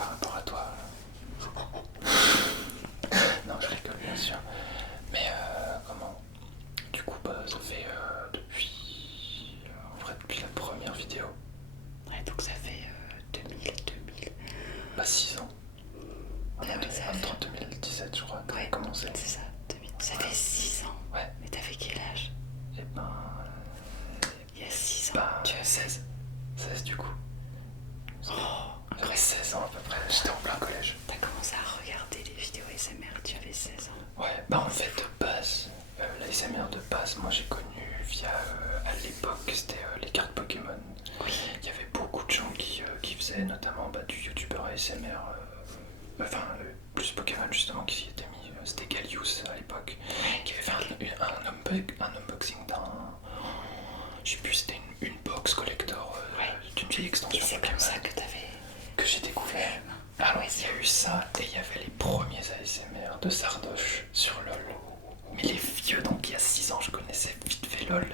par rapport à toi. Non, je rigole bien sûr. Mais comment? Du coup, bah, ça fait en vrai, depuis la première vidéo, Ouais, donc ça fait 2000. bah 6 ans. En Ah ouais, ça fait... 2017, je crois, que Ouais, j'ai commencé. c'est ça, 2000. Ça fait 6 ans. Ouais. Mais t'avais quel âge? Et ben, Il y a 6 ans. bah Tu as 16. 16 du coup. Oh, J'avais 16 ans à peu près, j'étais en plein collège. T'as commencé à regarder les vidéos ASMR, tu avais 16 ans. Ouais, bah en fait de base, l'ASMR de base, moi j'ai connu via, à l'époque, c'était les cartes Pokémon. Oui. Il y avait beaucoup de gens qui faisaient notamment du youtubeur ASMR, plus Pokémon justement, qui s'y était mis, c'était Gallius à l'époque, qui avait fait un unboxing d'un... Je sais plus, c'était une box collector d'une vieille Et extension c'est Pokémon comme ça que t'avais... que j'ai découvert. Alors il y a eu ça et il y avait les premiers ASMR de Sardoche sur LOL. Mais les vieux, donc il y a 6 ans, je connaissais vite fait LOL.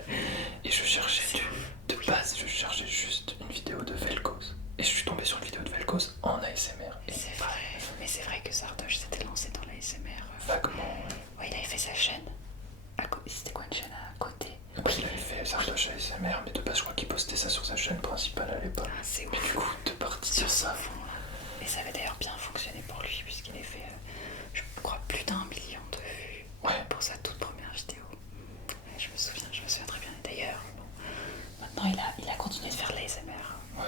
Et je cherchais de base, je cherchais juste une vidéo de Vel'Koz. Et je suis tombé sur une vidéo de Vel'Koz en ASMR. Et C'est vrai, mais c'est vrai que Sardoche s'était lancé dans l'ASMR. Vaguement. Ouais, il avait fait sa chaîne. C'était quoi une chaîne à côté? Oui, il avait fait Sardoche ASMR, mais de base, je crois qu'il postait ça sur sa chaîne principale à l'époque. Ah, c'est Mais ouf. du coup, de partir Sur ça. son fond là. Et ça avait d'ailleurs bien fonctionné pour lui, puisqu'il avait fait, je crois, plus d'1 million de vues pour sa toute première vidéo. Ouais, je me souviens très bien. Et d'ailleurs, bon, maintenant il a continué de faire l'ASMR. Ouais,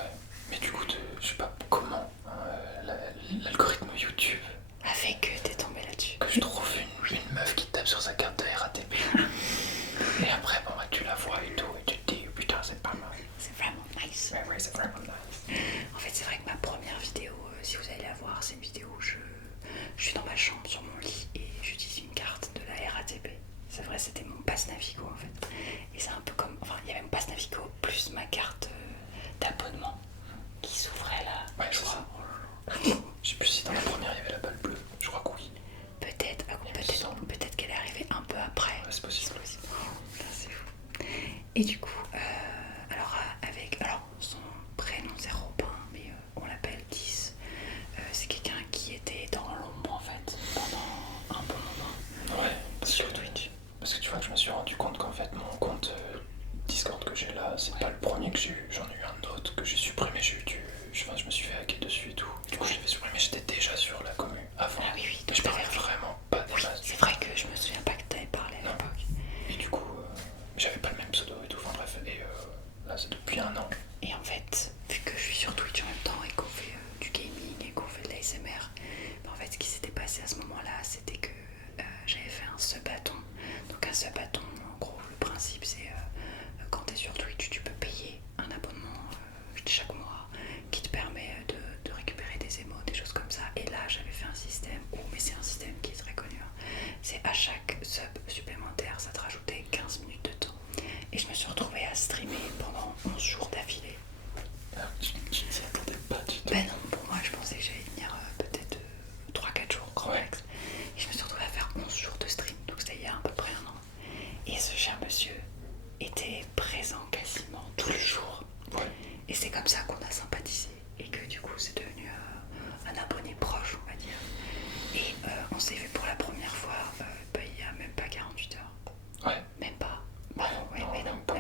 mais du coup, je sais pas comment l'algorithme YouTube A fait que t'es tombé là-dessus. que je trouve une meuf qui tape sur sa carte de RATP. Et après, bon, bah, tu la vois et tout, et tu te dis, putain, c'est pas mal. C'est vraiment nice. Ouais, c'est vraiment nice. En fait, c'est vrai que ma première vidéo, si vous allez la voir, c'est une vidéo où je suis dans ma chambre sur mon lit et j'utilise une carte de la RATP. C'est vrai, c'était mon pass Navigo en fait. Et c'est un peu comme. Enfin, il y avait mon pass Navigo plus ma carte d'abonnement qui s'ouvrait là. Ouais, je c'est crois. ça. Je sais plus si dans la première il y avait la balle bleue. Je crois que oui. Peut-être, peut-être qu'elle est arrivée un peu après. Ouais, c'est possible. Ça, c'est fou. Et du coup, alors son prénom c'est Robin, mais on l'appelle 10. C'est quelqu'un qui était dans l'ombre en fait pendant un bon moment. Ouais, Sur Twitch. Parce que tu vois que je me suis rendu compte qu'en fait mon compte Discord que j'ai là, c'est pas le premier que j'ai eu. J'en ai eu un autre que j'ai supprimé. Je me suis fait hacker dessus et tout. Du coup, je l'avais supprimé. J'étais déjà sur la commu avant. Ah oui, mais je parlais vraiment pas des masses. C'est vrai que je me souviens pas que t'avais parlé à l'époque. Et du coup, j'avais pas le même pseudo et tout. Enfin bref, et là c'est depuis un an. Et en fait, vu que je suis sur Twitch en même temps et qu'on fait du gaming et qu'on fait de l'ASMR, en fait, ce qui s'était passé à ce moment-là, c'était que j'avais fait un subathon. Donc un subathon, en gros, le principe c'est quand t'es sur Twitch, tu peux payer un abonnement chaque mois qui te permet de récupérer des émos, des choses comme ça. Et là, j'avais fait un système, mais c'est un système qui est très connu, hein. C'est à chaque sub supplémentaire, ça te rajoutait 15 minutes de temps. Et je me suis retrouvée à streamer pendant 11 jours d'affilée. Alors, tu t'y attendais pas du tout. Ben non, pour moi, je pensais que j'allais venir peut-être 3-4 jours, grand max. Et je me suis retrouvée à faire 11 jours de stream, donc c'était il y a à peu près un an. Et ce cher monsieur était présent quasiment tous les jours. Ouais. Et c'est comme ça qu'on a sympathisé. Et que du coup, c'est devenu un abonné proche, on va dire. Et on s'est vu pour la première fois il y a même pas 48 heures. Ouais. Même pas.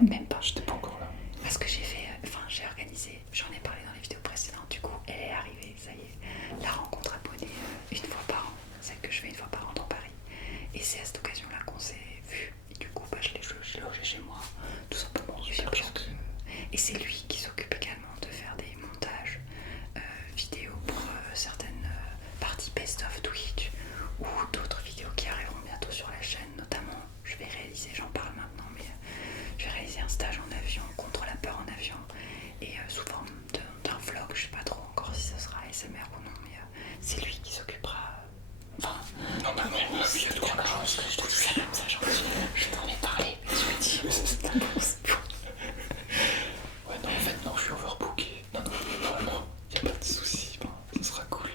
Même pas. J'étais pas encore là. Parce que j'ai organisé, j'en ai parlé dans les vidéos précédentes, du coup elle est arrivée, ça y est, la rencontre abonnée une fois par an, celle que je fais une fois par an dans Paris. Et c'est à cette occasion-là qu'on s'est vu. Et du coup, je l'ai logé chez moi, tout simplement. Et c'est lui qui s'occupe également de faire des montages vidéo pour certaines parties best-of Twitch ou d'autres vidéos qui arriveront bientôt sur la chaîne. Notamment, je vais réaliser, j'en parle maintenant, mais je vais réaliser un stage en avion contre la peur en avion et sous forme d'un vlog. Je sais pas trop encore si ça sera ASMR ou non, mais c'est lui qui s'occupera. Enfin, Normalement, il y a de grandes chances. je te dis ça comme ça, je t'en ai parlé, mais je me dis, Ouais, non, en fait, non, je suis overbooké. Non, normalement, y a pas de soucis. Enfin, ça sera cool.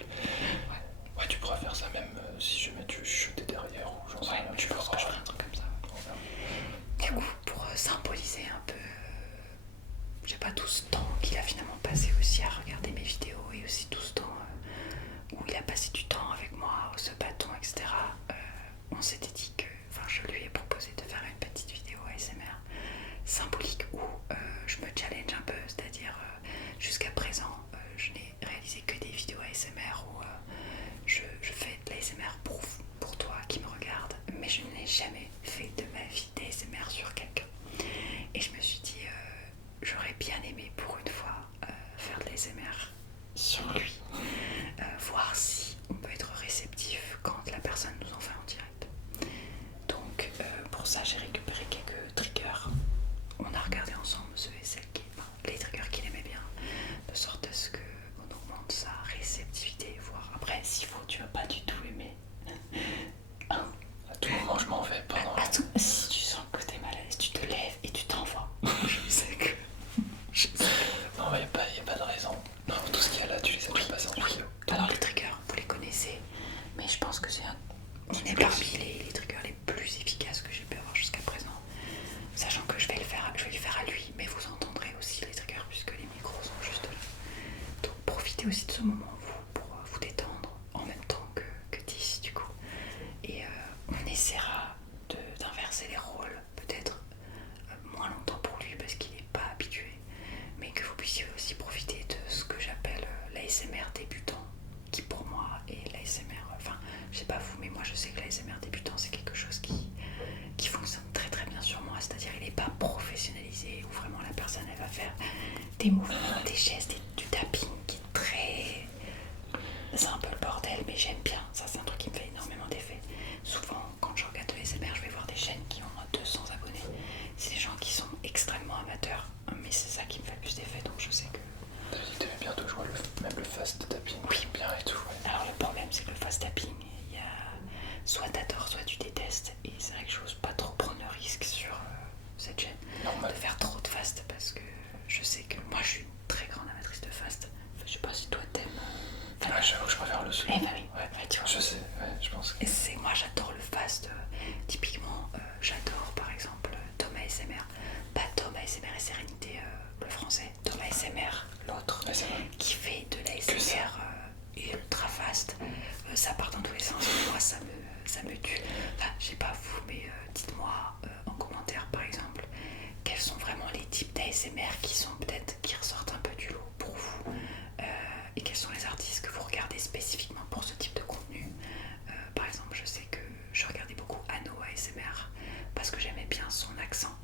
Ouais, tu pourras faire ça même si jamais tu veux chuter derrière ou j'en sais rien. Tu peux je ferai un truc comme ça. Du coup, pour symboliser un peu, je sais pas, tout ce temps qu'il a finalement passé aussi à regarder mes vidéos et aussi tout ce temps où il a passé du temps avec moi, ce bâton, etc., on s'était dit que, enfin, je lui ai proposé de faire une petite vidéo ASMR symbolique où je me challenge un peu, c'est-à-dire jusqu'à présent, je n'ai réalisé que des vidéos ASMR où je fais de l'ASMR pour toi qui me regarde, mais je n'ai jamais fait de ma vie d'ASMR sur quelqu'un. Et je me suis dit, j'aurais bien aimé pour une fois faire de l'ASMR sur lui, voir si on peut être réceptif quand la personne nous en fait en direct. Donc pour ça j'ai récupéré quelques triggers. On a regardé ensemble ceux et celles les triggers qu'il aimait bien, de sorte à ce qu'on augmente sa réceptivité, voire après s'il faut tu vas pas du tout aimer. À tout moment je m'en vais pendant... Si tu sens que t'es mal à l'aise, tu te lèves et tu t'envoies. Je sais que... Non, il n'y a pas de raison. Non, tout ce qu'il y a là, tu les as déjà passés en vidéo. Alors les triggers, vous les connaissez, mais je pense que on est parmi les triggers les plus efficaces que j'ai pu avoir jusqu'à présent. Sachant que je vais les faire à lui, mais vous entendrez aussi les triggers puisque les micros sont juste là. Donc profitez aussi de ce moment pour vous détendre en même temps que Tis du coup. Et on essaiera d'inverser les rôles, peut-être moins longtemps pour lui parce qu'il n'est pas habitué, mais que vous puissiez aussi profiter de ce que j'appelle l'ASMR débutant, qui pour moi est l'ASMR, enfin je sais pas vous, mais moi je sais que l'ASMR débutant c'est quelque chose qui fonctionne très très bien sur moi, c'est-à-dire il n'est pas professionnalisé, où vraiment la personne elle va faire des mouvements, des gestes, du tapping qui est très... C'est un peu le bordel, mais j'aime bien, ça c'est un truc qui me fait énormément d'effet. Souvent quand je regarde de l'ASMR, je vais voir des chaînes qui ont 200 abonnés, c'est des gens qui sont extrêmement amateurs, mais c'est ça qui me fait le plus d'effet, donc je sais que... T'as dit que t'aimais bien de jouer même le fast tapping, oui, bien et tout. Ouais. Alors le problème c'est que le fast tapping, il y a soit t'adores, soit tu détestes, et c'est vrai que je n'ose pas trop prendre le risque sur cette chaîne de faire trop de fast, parce que je sais que moi je suis une très grande amatrice de fast. Enfin, je sais pas si toi t'aimes... Ouais, j'avoue que je préfère le slow. Eh bah oui, ouais. Tu vois. Je sais, ouais, je pense que... Moi j'adore le fast, typiquement j'adore par exemple Thomas ASMR, pas Thomas ASMR et Sérénité le français, Thomas ASMR l'autre, qui fait de l'ASMR ultra fast, ça part dans tous les sens, moi ça me tue. Enfin je sais pas vous, mais dites-moi en commentaire par exemple quels sont vraiment les types d'ASMR qui ressortent un peu du lot pour vous, et quels sont les artistes que vous regardez spécifiquement pour ce type de contenu. Par exemple, je sais que je regardais beaucoup Anno ASMR parce que j'aimais bien son accent.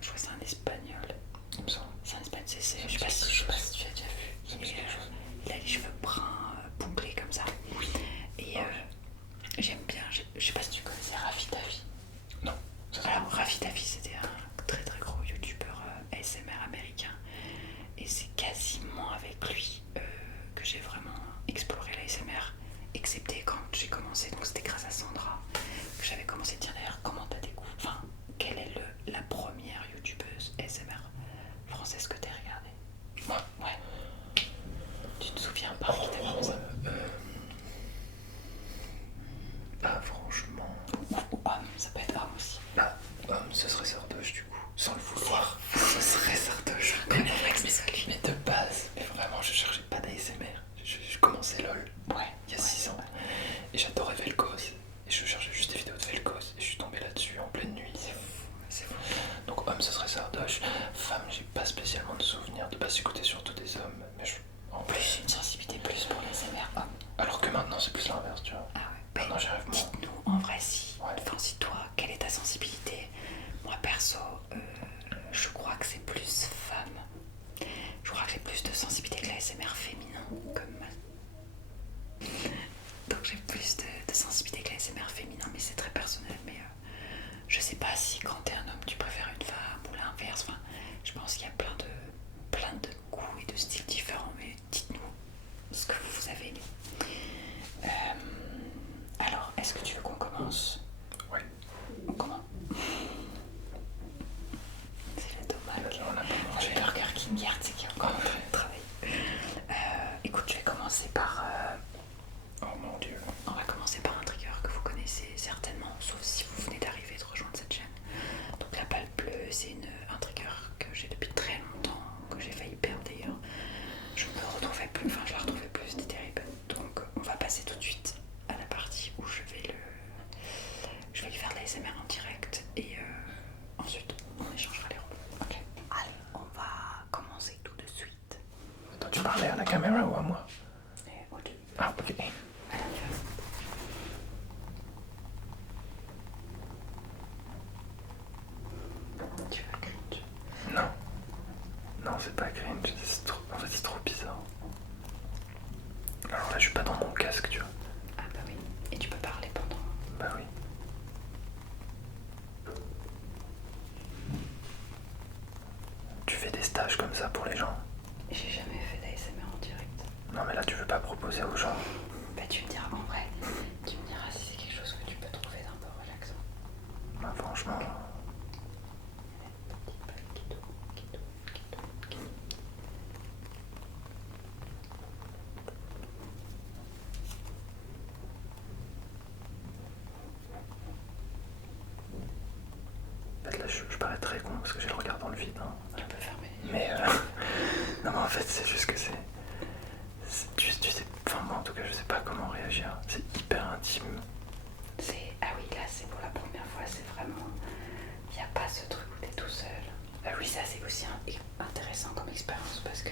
Je crois que c'est un espagnol. C'est un espagnol, je sais pas si tu as déjà vu. Il a les cheveux bruns, bouclés comme ça. Oui. Et j'aime bien, je sais pas si tu connaissais Rafi Davi. Non. Alors Rafi Davi c'était un très très gros youtubeur ASMR américain. Et c'est quasiment avec lui que j'ai vraiment exploré l'ASMR, excepté quand j'ai commencé, donc c'était grâce à Sandra que j'avais commencé. Tiens d'ailleurs, comment t'as découvert, enfin, quelle est la première youtubeuse ASMR française que t'as regardée? Moi? Ouais. Tu te souviens pas qui t'a commencé? Bah franchement... Ou homme, ça peut être homme aussi. Bah, homme, ce serait Sardoche du coup, sans le vouloir. Ce serait Sardoche. Mais de base, mais vraiment, je cherchais pas d'ASMR. Je commençais LOL il y a 6 ans. Et j'adorais Vel'Koz. Et je cherchais juste des vidéos de Vel'Koz. Et je suis tombé là-dessus en pleine nuit. C'est fou. Donc homme, ce serait Sardoche. Femme, j'ai pas spécialement de souvenirs. De base, j'écoutais surtout des hommes. Mais en plus, une sensibilité plus pour l'ASMR homme. Alors que maintenant, c'est plus l'inverse, tu vois. Ah ouais. Maintenant, j'arrive moins. Dites-nous en vrai si, Ouais. enfin si toi, quelle est ta sensibilité? Moi perso, je crois que c'est plus femme. Je crois que j'ai plus de sensibilité que l'ASMR féminin comme... Donc j'ai plus de sensibilité que l'ASMR féminin, mais c'est très personnel. Mais je sais pas si quand t'es un homme tu préfères une femme ou l'inverse. Enfin, je pense qu'il y a plein de goûts et de styles différents, mais dites-nous ce que vous avez aimé. Alors, est-ce que tu veux qu'on commence? Oui. On commence. C'est le dommage. On a pas mangé. Burger King hier, c'est qui est encore en train de travailler. Écoute, je vais commencer par... Oh mon dieu. On va commencer par un trigger que vous connaissez certainement, sauf si vous venez d'arriver de rejoindre cette chaîne. Donc la balle bleue, c'est un trigger que j'ai depuis très longtemps, que j'ai failli perdre d'ailleurs. Je ne me retrouvais plus, enfin je la retrouvais plus, c'était terrible. Donc on va passer Ah, ok. Alors, tu vas cringe. Non. Non, c'est pas cringe. En fait, c'est trop bizarre. Alors là, je suis pas dans mon casque, tu vois. Ah bah oui. Et tu peux parler pendant. Bah oui. Tu fais des stages comme ça pour les gens? J'ai jamais fait d'ASMR en direct. Non, mais là, tu veux pas proposer aux gens? Bah tu me diras en vrai. Tu me diras si c'est quelque chose que tu peux trouver d'un peu relaxant. Bah franchement... En fait, là, je parais très con parce que j'ai le regard dans le vide. Hein. Tu peux fermer les yeux. Mais non, mais en fait, c'est juste que tu sais... Enfin, moi, en tout cas, je sais pas comment réagir. C'est hyper intime. Ah oui, là c'est pour la première fois, c'est vraiment. Il n'y a pas ce truc où t'es tout seul. Ah oui, ça c'est aussi intéressant comme expérience parce que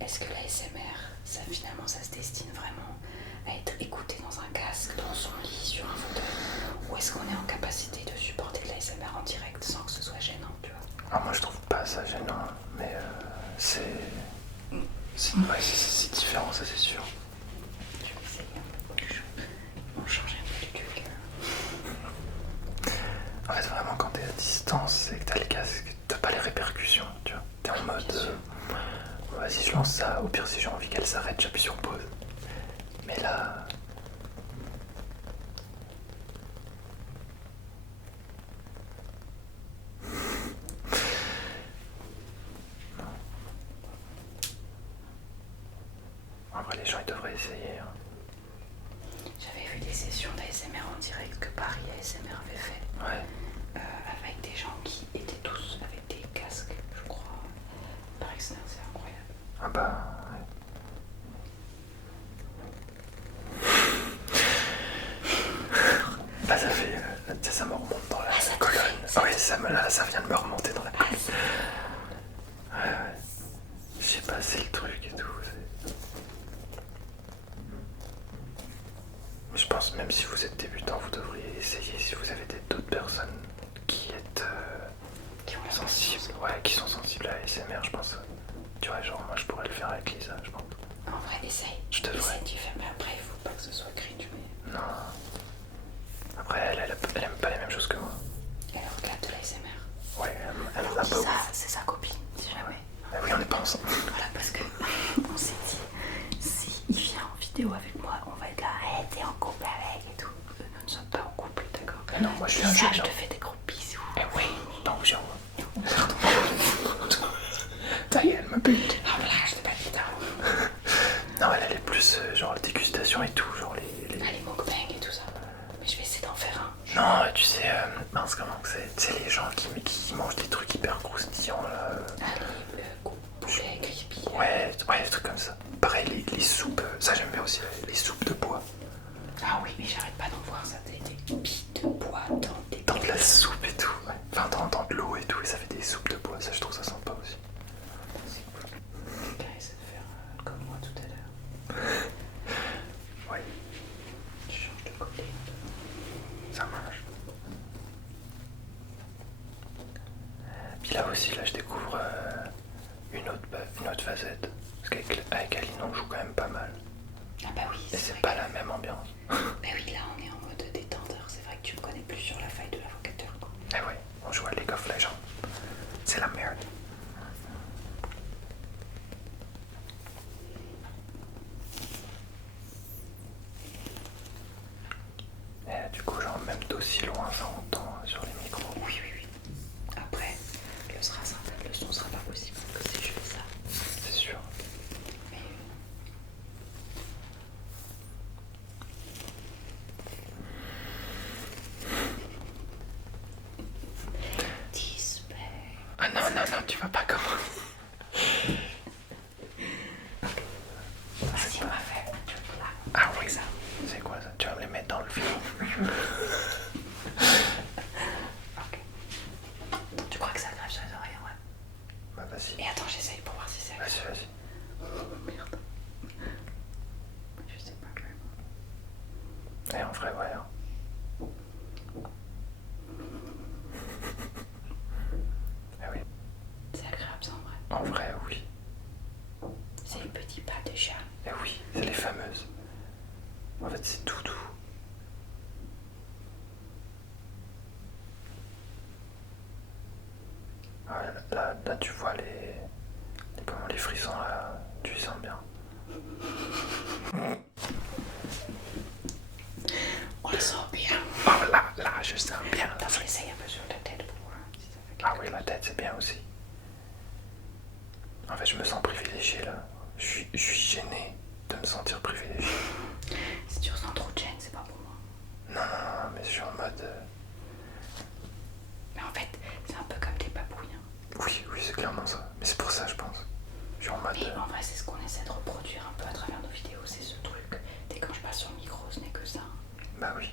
est-ce que l'ASMR, ça finalement ça se destine vraiment à être écouté dans un casque, dans son lit, sur un fauteuil, ou est-ce qu'on est en capacité de supporter de l'ASMR en direct sans que ce soit gênant, tu vois? Alors moi, je trouve pas ça gênant, mais c'est différent, ça c'est sûr. Je vais essayer un peu. On change un peu du truc. En fait, vraiment, quand t'es à distance et que t'as les casques, t'as pas les répercussions, tu vois. T'es en mode, vas-y, je lance ça, au pire, si j'ai envie qu'elle s'arrête, j'appuie sur pause. Mais là... Non. En vrai, les gens, ils devraient essayer. Hein. J'avais vu des sessions d'ASMR en direct que Paris ASMR avait fait. Ouais. Avec des gens qui étaient tous avec des casques, je crois. Il paraît que c'est incroyable. Ah bah... Bah ça fait... ça me remonte dans la colonne. Oui, ça vient de me remonter dans la colonne. Ouais. Je sais pas, c'est le truc et tout. Mais je pense même si vous êtes débutant, vous devriez essayer si vous avez d'autres personnes qui êtes sensibles. Ouais, qui sont sensibles à ASMR, je pense. Tu vois, genre moi je pourrais le faire avec Lisa, je pense. En vrai, essaye. Je devrais. Essaye, tu fais, mais après, il faut pas que ce soit cringe. Mais... Non. Après, elle aime pas les mêmes choses que moi. Elle regarde de l'ASMR. Ouais, elle Alors, en a dis pas. ça, c'est sa copine, si jamais. Bah oui, on est pas ensemble. Voilà, parce que on s'est dit, si il vient en vidéo avec moi, on va être là, hey, t'es en couple avec et tout. Nous ne sommes pas en couple, d'accord? Non, moi je suis un ça, jeune. je te fais des gros bisous. Eh oui, non, genre. Ta gueule, ma pute. Ah voilà, je t'ai pas dit tard. Non, elle est plus genre dégustation et tout, genre les... Ah, les mukbangs et tout ça. Mais je vais essayer d'en faire un. Non, tu sais, mince, comment que c'est? C'est les gens qui mangent des trucs hyper croustillants là. Ah, les poulet crispy. Ouais, des trucs comme ça. Pareil, les soupes, ça j'aime bien aussi, les soupes de bois. Ah oui, mais j'arrête pas d'en voir ça. Des billes de bois Dans de la soupe et tout, ouais. Enfin, dans de l'eau et tout, et ça fait des soupes de bois, ça je trouve ça sympa aussi. Quelqu'un essaie de faire comme moi tout à l'heure. Oui, Je change de côté. ça marche. Puis là aussi, là je découvre une autre facette. Parce qu'avec Aline, on joue quand même pas mal. Ah bah oui, Et c'est pas la même ambiance. Bah oui, là on est en mode détendeur. C'est vrai que tu me connais plus sur la faille de l'avocateur, quoi. Eh ouais, on joue à League of Legends. C'est la merde. Et du coup, genre, même d'aussi loin, ça entend sur les micros. Oui. Après, le son sera pas possible que si je fais ça. C'est sûr. Mais display. Ah non, Et en vrai, ouais. Eh oui. C'est agréable ça en vrai. En vrai, oui. C'est les petits pas de chat. Eh oui, c'est les fameuses. En fait, c'est tout doux. Ah, là, tu vois comment les frissons là, tu les sens bien. On le sent bien. Oh là, je sens bien. Attends, je l'essaye un peu sur ta tête pour voir si ça fait Ah oui, la tête c'est bien aussi. En fait, je me sens privilégié là. Je suis gêné de me sentir privilégié. Si tu ressens trop de gêne, c'est pas pour moi. Non, mais je suis en mode. Mais en fait, c'est un peu comme des papouilles. Hein. Oui, c'est clairement ça. Mais c'est pour ça, je pense. Je suis en mode. Mais en vrai, c'est ce qu'on essaie de reproduire un peu à travers nos vidéos, c'est ce truc. Dès quand je passe sur le micro, ce n'est que ça. Bah oui.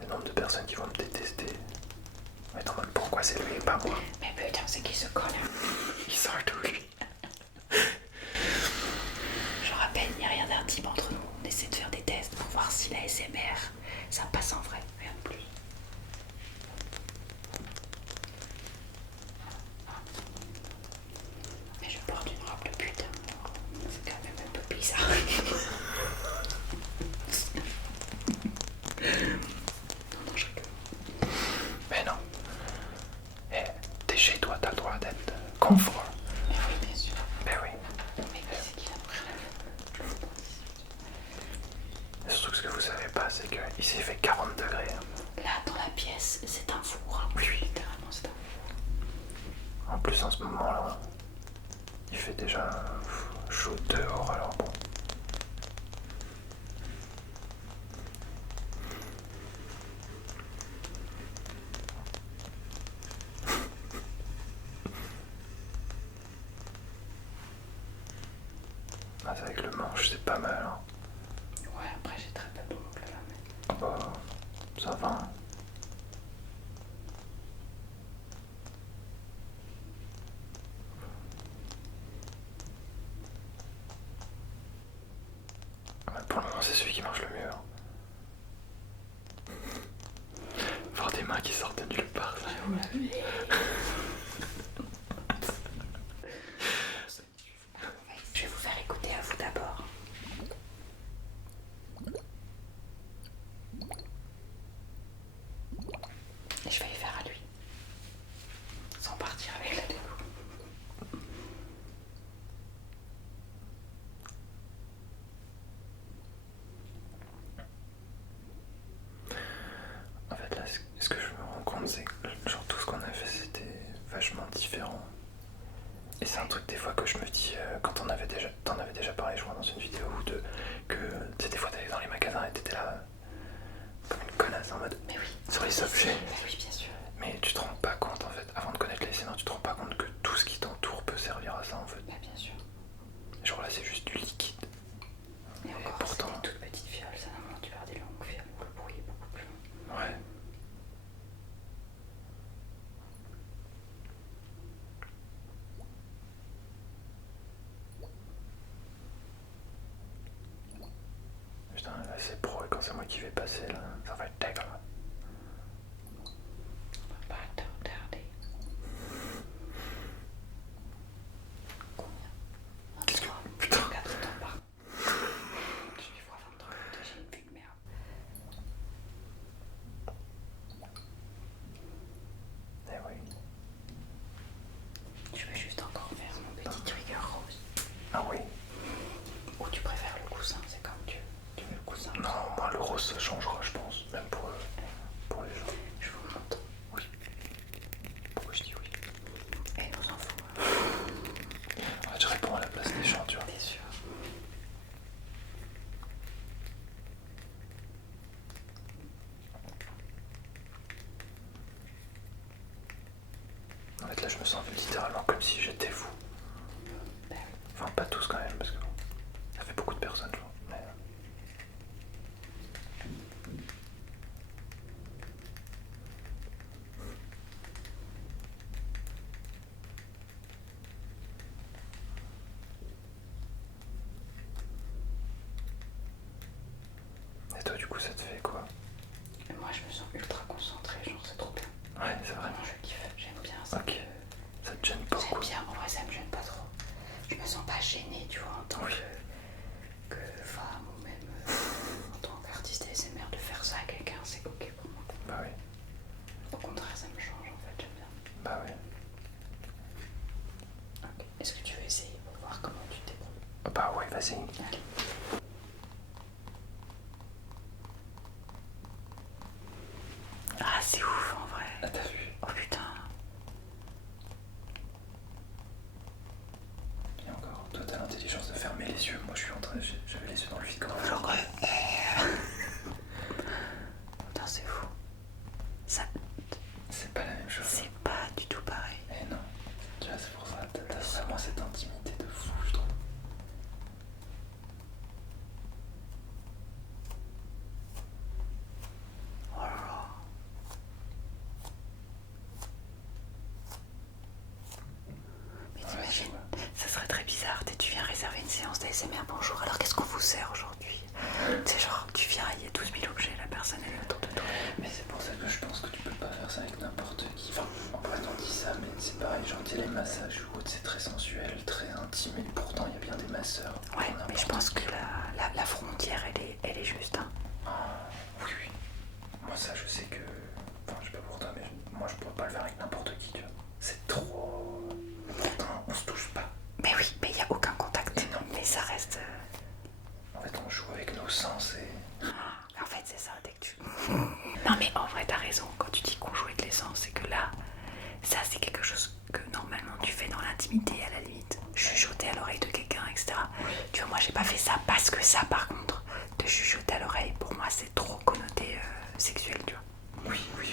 Le nombre de personnes qui vont me détester. Mais en mode pourquoi c'est lui et pas moi. Mais putain, c'est qui se colle. Il sort d'où lui? Je rappelle, il n'y a rien d'intime entre nous. On essaie de faire des tests pour voir si la SMR, ça passe en vrai. Rien de plus. Mais je porte une robe de putain. C'est quand même un peu bizarre. Non, je rigole. Mais non. Eh, t'es chez toi, t'as le droit d'être confort. Mais oui, bien sûr. Ben oui. Mais qui c'est qui va mourir là? Et surtout que ce que vous savez pas, c'est qu'ici il fait 40 degrés. Là, dans la pièce, c'est un four. Hein. Oui. Littéralement, c'est un four. En plus, en ce moment-là, il fait déjà chaud dehors, alors bon. Ah, c'est avec le manche, c'est pas mal. Hein. Ouais, après, j'ai très peu d'ongles là, mais... Bah, ça va. Pour le moment, c'est celui qui marche le mieux. Hein. Voir des mains qui sortent de nulle part. Je vais vous faire écouter à vous d'abord. Et je vais les faire à lui. Sans partir avec la déco. En fait, là, ce que je me rends compte, c'est que genre, tout ce qu'on a fait, c'était vachement différent. Et c'est un truc des fois que je me dis, quand t'en avais déjà parlé, je crois, dans une vidéo ou deux, que tu sais, des fois t'allais dans les magasins et t'étais là comme une connasse en mode Mais oui. sur les objets. Mais oui, bien sûr. Mais tu te rends pas compte en fait, avant de connaître les scénarios, tu te rends pas compte que tout ce qui t'entoure peut servir à ça en fait. Bah, bien sûr. Genre là, c'est juste du liquide. Et encore, pourtant... c'est des toutes petites fioles. Ça, normalement, tu vas avoir des longues fioles où le bruit est beaucoup plus long. Ouais. Putain, là c'est pro et quand c'est moi qui vais passer là, ça va être dégueulasse. On va pas tarder. Combien? Qu'est-ce que... 23. Putain. 4 temps par. Je vais voir 23. J'ai une vue de merde. Eh oui. Je vais juste encore faire mon petit trigger rose. Ah oui. Ou tu préfères le coussin, c'est comme tu veux. Tu veux le coussin? Non, moi le rose ça changera je pense, même pour les gens. Je vous montre. Oui. Pourquoi je dis oui? Et on s'en fout. En fait, je réponds à la place des gens, tu vois. Bien sûr. En fait là je me sens littéralement comme si j'étais vous. Ben oui. Enfin pas tous quand même parce que bon, ça fait beaucoup de personnes je vois. Mais... coup, ça te fait quoi? Et moi, je me sens ultra concentrée, genre c'est trop bien. Ouais, c'est vrai. Vraiment, je kiffe, j'aime bien ça. Ok. Ça te gêne pas, J'aime quoi? bien, en vrai, ça me gêne pas trop. Je me sens pas gênée, tu vois, en tant Oui. que femme ou même en tant qu'artiste ASMR, de faire ça à quelqu'un, c'est ok pour moi. Bah oui. Au contraire, ça me change en fait, j'aime bien. Bah oui. Ok. Est-ce que tu veux essayer pour voir comment tu te débrouilles? Bah oui, vas-y. Allez. Ah, c'est ouf en vrai. Ah, t'as vu? Oh putain. Et encore, toi t'as l'intelligence de fermer les yeux. Moi je suis en train. J'avais les yeux dans le vide quand même. Genre. Putain, c'est fou. Ça, C'est pas la même chose. c'est pas du tout pareil. Eh non. Tu vois, c'est pour ça. T'as vraiment cette intimité de fou, je trouve. Oh là là. Mais t'imagines, ça serait très bizarre. Tu viens réserver une séance d'ASMR, bonjour. Alors qu'est-ce qu'on vous sert aujourd'hui? C'est genre, tu viens, il y a 12 000 objets, la personne elle est autour de toi. Mais c'est pour ça que je pense que tu peux pas faire ça avec n'importe qui. Enfin, en vrai, on dit ça, mais c'est pareil. Genre, tu sais, les massages ou autres, c'est très sensuel, très intime. Et pourtant, il y a bien des masseurs. Ouais, mais je pense que la frontière, elle est juste. Hein. Ah, oui, oui. Moi, ça, je sais que. Enfin, je sais pas pour toi, mais moi, je pourrais pas le faire avec n'importe qui, tu vois. C'est trop. Pourtant, on se touche pas. Mais oui, mais il n'y a aucun contact. Mais non. Mais ça reste. En fait, on joue avec nos sens et. En fait, c'est ça, dès que tu. Non, mais en vrai, t'as raison. Quand tu dis qu'on joue avec l'essence, c'est que là, ça, c'est quelque chose que normalement tu fais dans l'intimité, à la limite. Chuchoter à l'oreille de quelqu'un, etc. Tu vois, moi, j'ai pas fait ça parce que ça, par contre, de chuchoter à l'oreille, pour moi, c'est trop connoté sexuel, tu vois. Oui, oui,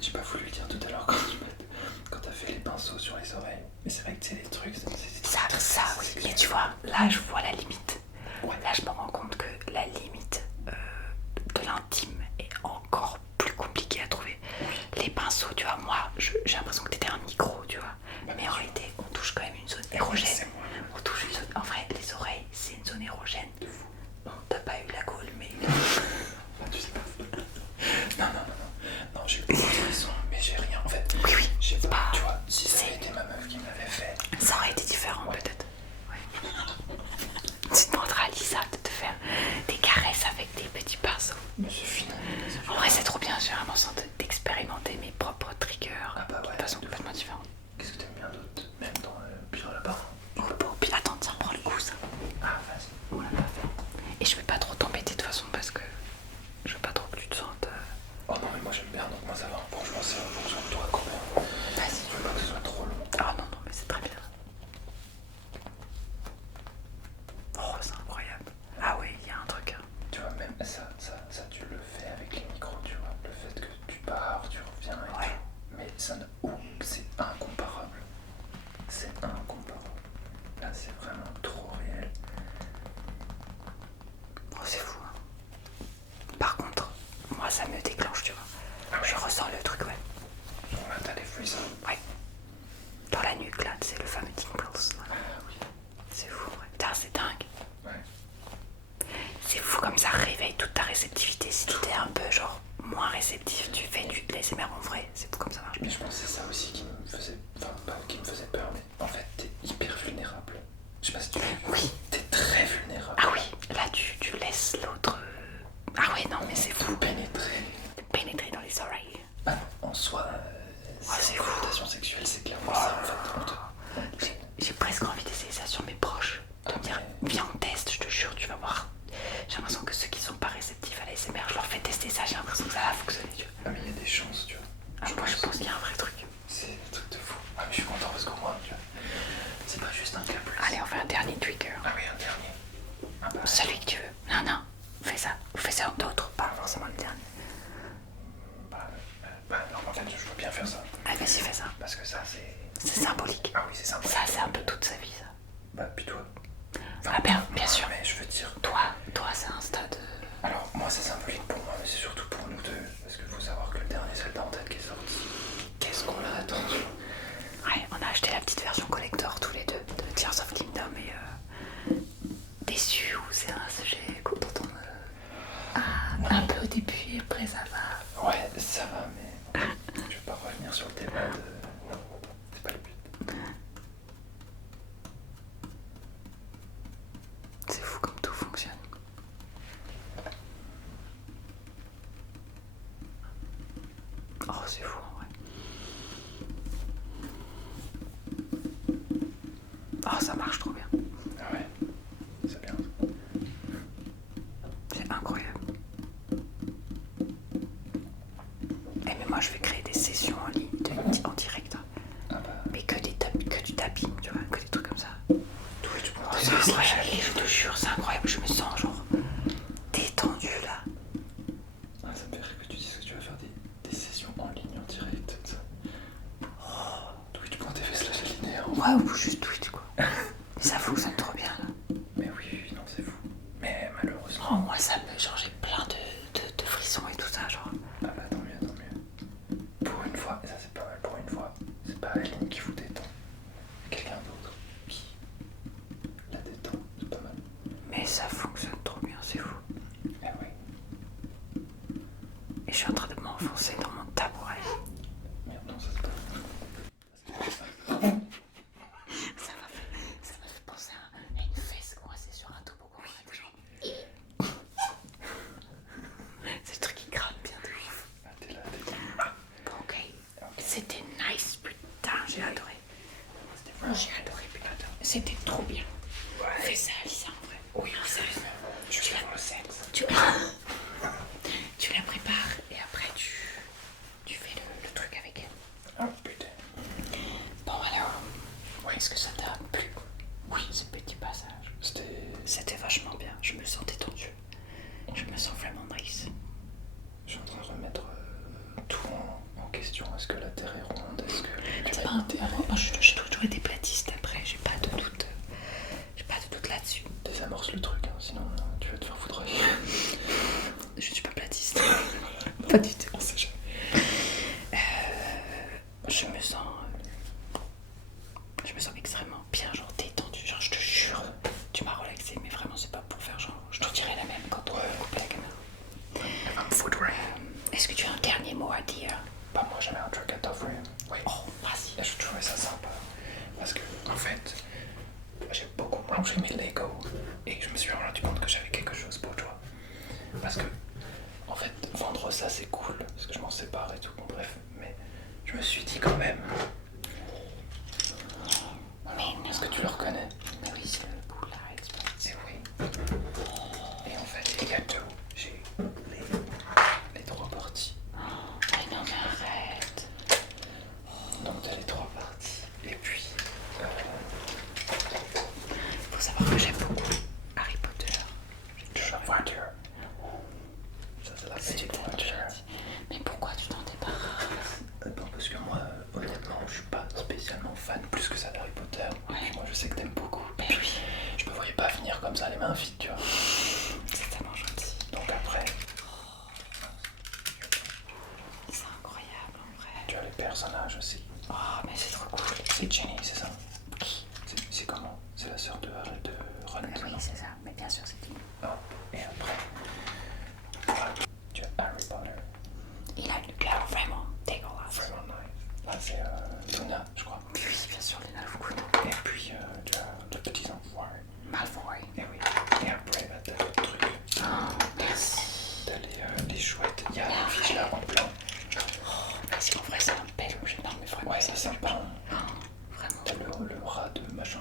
j'ai pas voulu le dire tout à l'heure quand t'as fait les pinceaux sur les oreilles. Mais c'est vrai que c'est les trucs. Ça, oui. Mais tu vois, là, je vois la limite. Ouais. Là, je me rends compte que la limite de l'intime est encore plus compliquée à trouver. Les pinceaux, tu vois, moi, j'ai l'impression que t'étais un micro, tu vois. Bah, mais en réalité, on touche quand même une zone érogène. C'est moi. On touche une zone. En vrai, les oreilles, c'est une zone érogène. De fou. Bon, t'as pas eu la gaule, mais. Ah, tu sais pas. Non, j'ai eu des frissons, mais j'ai rien. En fait, Oui, oui. j'ai pas. Bah, Tu vois, si ça avait été ma meuf qui me l'avait fait. Ça aurait été différent, Ouais. peut-être. Ouais. Tu demanderas à Lisa de te faire des caresses avec des petits pinceaux. Mais c'est fini. En vrai, c'est trop bien. J'ai vraiment senti d'expérimenter mes propres triggers Ah bah ouais. de façon complètement différente. Qu'est-ce que t'aimes bien d'autre? Même dans le pire là-bas. Oh, puis attends, tiens, prends le coussin. Ah, vas-y. On l'a pas fait. Et je vais pas trop t'embêter de toute façon parce que je veux pas trop que tu te sentes. Oh non, mais moi j'aime bien, donc moi ça va. Franchement, c'est en fonction de toi quand même. Vas-y. Je veux pas que ce soit trop long. Oh non, non, mais c'est très bien. Oh, c'est incroyable. Ah oui, il y a un truc. Hein. Tu vois, même ça, tu le fais avec les micros, tu vois. Le fait que tu pars, tu reviens et Ouais. tout. Mais ça n'a c'est incomparable. C'est incomparable. Là, c'est vraiment trop réel. Oh, c'est fou. Hein. Par contre, moi ça me déclenche, tu vois. Ah ouais. Je ressens le truc, ouais. Donc là, t'as les frissons. Ouais. Dans la nuque, là, c'est le fameux tingles. Là. Ah oui. C'est fou, ouais. Putain, c'est dingue. Ouais. C'est fou comme ça réveille toute ta réceptivité. Si tu étais un peu genre moins réceptif, tu fais du l'ASMR en vrai. C'est fou comme ça marche. Mais je pense que c'est ça aussi qui me faisait. Enfin, pas qui me faisait peur, mais en fait, t'es hyper vulnérable. Je sais pas si tu. Oui. T'es très vulnérable. Ah oui, là tu laisses l'autre. Ah ouais, non, mais c'est fou. Tout pénétrer. Pénétrer dans les oreilles. Ah non, en soi, c'est une fou. connotation sexuelle, c'est clairement ça en fait. J'ai presque envie d'essayer ça sur mes proches. De me dire, viens on teste, je te jure, tu vas voir. J'ai l'impression que ceux qui sont pas réceptifs à l'ASMR, je leur fais tester ça, j'ai l'impression que ça va fonctionner, tu vois. Ah mais il y a des chances, tu vois. Ah, moi je pense qu'il y a un vrai truc. C'est un truc de fou. Ah mais je suis content parce qu'au moins, tu vois, c'est pas juste un cas plus. Allez, on fait un dernier trigger. Ah oui, un dernier. Ah bah, Celui que tu veux. Non, non, fais ça. Fais ça d'autres, pas forcément le dernier. non, en fait, je veux bien faire ça. Allez, vas-y, fais ça. Parce que ça, c'est... C'est symbolique. Ah oui, c'est sympa. Ça, c'est un peu toute sa vie, ça. Bah, puis toi. Ah bien sûr. Mais je veux dire... Toi, c'est un stade. Alors, moi, c'est symbolique pour moi, mais c'est surtout pour nous deux. Parce qu'il faut savoir que le dernier Zelda en tête qui est sorti, qu'est-ce qu'on l'a attendu. Ouais, on a acheté la petite version collector tous les deux de Tears of Kingdom et déçu ou c'est un sujet dont on... Ah, Oh, ça marche trop bien. Ah ouais, c'est bien. C'est incroyable. Eh, mais moi, je vais créer des sessions en ligne, en direct. Hein. Ah bah. Mais que du tapping, tu vois, que des trucs comme ça. Twitch. Oh, c'est incroyable, et je te jure, c'est incroyable. Je me sens genre détendue là. Ah, ça me fait rire que tu dises que tu vas faire des sessions en ligne en direct. Oh, Twitch.tv/alinéa. Ouais, ou juste Twitch quoi. Ça fonctionne trop bien là. Mais oui, non, c'est fou. Mais malheureusement. Oh, moi, ça me. Genre, j'ai plein de frissons et tout ça, genre. Ah bah tant mieux, tant mieux. Pour une fois, et ça c'est pas mal, pour une fois, c'est pas Aline qui vous détend. Quelqu'un d'autre qui la détend, c'est pas mal. Mais ça fonctionne trop bien, c'est fou. Eh oui. Et je suis en train de m'enfoncer dans mon tabouret. Merde, non, ça c'est pas Ça m'a fait penser à une fesse coincée sur un toboggan. C'est le truc qui crame bien de ouf. Ah, t'es là, t'es là. Bon, ok. C'était nice, putain, j'ai adoré. J'ai adoré, putain. C'était trop bien. Ouais. Fais ça, Alissa, en vrai. Oui, sérieusement. Je suis pour le sexe. Tu la prépares et après tu fais le truc avec elle. Ah putain. Bon, alors, Oui. est-ce que ça t'a plu? Oui, ce petit passage. C'était vachement bien, je me sens détendue. Je me sens vraiment nice. Je suis en train de remettre tout en question. Est-ce que la Terre est ronde? Est-ce que l'humanité Moi, j'ai toujours été platiste après, j'ai pas de doute. J'ai pas de doute là-dessus. désamorce le truc, hein, sinon tu vas te faire foudroyer. Je ne suis pas platiste. Pas du tout. On sait jamais. Je me sens extrêmement bien, genre détendue, genre je te jure, tu m'as relaxé, mais vraiment c'est pas pour faire genre, je te dirai la même quand on va couper la caméra. Foudroyer. Est-ce que tu as un dernier mot à dire? Bah moi j'avais un truc à t'offrir. Oui. Oh, vas-y. Et je trouvais ça sympa. Parce que en fait, j'ai beaucoup mangé mes Lego. Et je me suis rendu compte que j'avais quelque chose pour toi. Parce que, en fait, vendre ça c'est cool. Parce que je m'en sépare et tout. Bon, bref. Mais je me suis dit quand même. Est-ce que tu le reconnais? Mais oui, c'est le bout là, Eh oui. Et en fait, il y a tout. J'ai les trois parties. Mais non, mais arrête. Donc t'as les trois parties. Et puis, Faut savoir que j'aime beaucoup Harry Potter. la voiture. Ça c'est la petite voiture. Mais pourquoi tu t'en débarrasses? Parce que moi, honnêtement, je suis pas spécialement fan plus que ça d'Harry Potter. Ouais. Et puis moi, je sais que t'aimes beaucoup. Mais oui, Je me voyais pas venir comme ça les mains vides, tu vois. c'est tellement gentil. Donc après, C'est incroyable en vrai. tu as les personnages aussi. Oh, mais c'est trop cool. C'est Ginny, c'est ça? Qui? C'est comment? C'est la sœur de Ron, Oui, non? c'est ça. Mais bien sûr, c'est Tim. Oh. Et après, voilà, tu as Harry Potter. Il a une gueule vraiment dégueulasse. Vraiment nice. Là, c'est Luna, je crois. Oui, bien sûr, Luna Lovegood. Et puis, tu as le petit enfoiré. Malfoy. Et oui. Et après, bah, t'as d'autres trucs. Oh, merci. T'as les chouettes. Il y a une fiche là en blanc. Oh, merci, en vrai, c'est un bel objet. Non, mais vraiment, Ouais, c'est sympa. Oh, vraiment. T'as le rat de machin.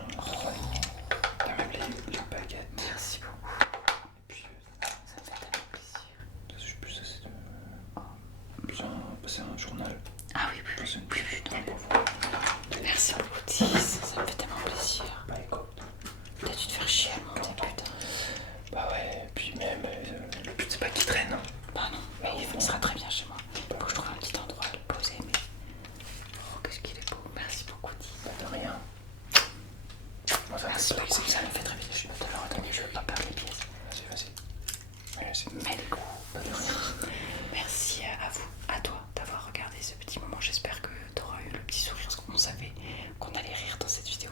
T'as même les baguettes. Merci beaucoup. Et puis, Ça me fait tellement plaisir. je sais plus, c'est un journal. Ah oui, oui, oui. C'est une Oui, oui, non, pour vous. merci beaucoup, Tis. Ça me fait tellement plaisir. Bah écoute. T'as dû te faire chier à monter, putain. Bah ouais, et puis même, le but c'est pas qu'il traîne. Hein. Bah non, mais il sera très bien chez moi. Faut que je trouve un petit endroit à le poser, mais... Oh, qu'est-ce qu'il est beau. Merci beaucoup, Tis. Bah de rien. Moi ça Merci me beaucoup, fait ça me fait très plaisir. Je vais te le redonner, je vais pas perdre les pièces. Vas-y. Merci. Mais du coup, merci à vous, à toi, d'avoir regardé ce petit moment. J'espère que t'auras eu le petit sourire, parce qu'on savait qu'on allait rire dans cette vidéo.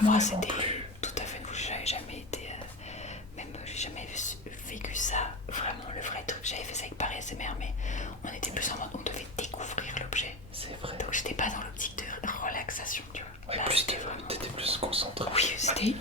pour moi, vraiment c'était plus. tout à fait nouveau. J'avais jamais été. Même, j'ai jamais vécu ça. Vraiment, le vrai truc. J'avais fait ça avec Paris ASMR, mais on était plus en mode on devait découvrir l'objet. C'est vrai. Donc, j'étais pas dans l'optique de relaxation, tu vois. Ouais, Là, plus c'était vraiment. t'étais plus concentré. Oui, c'était.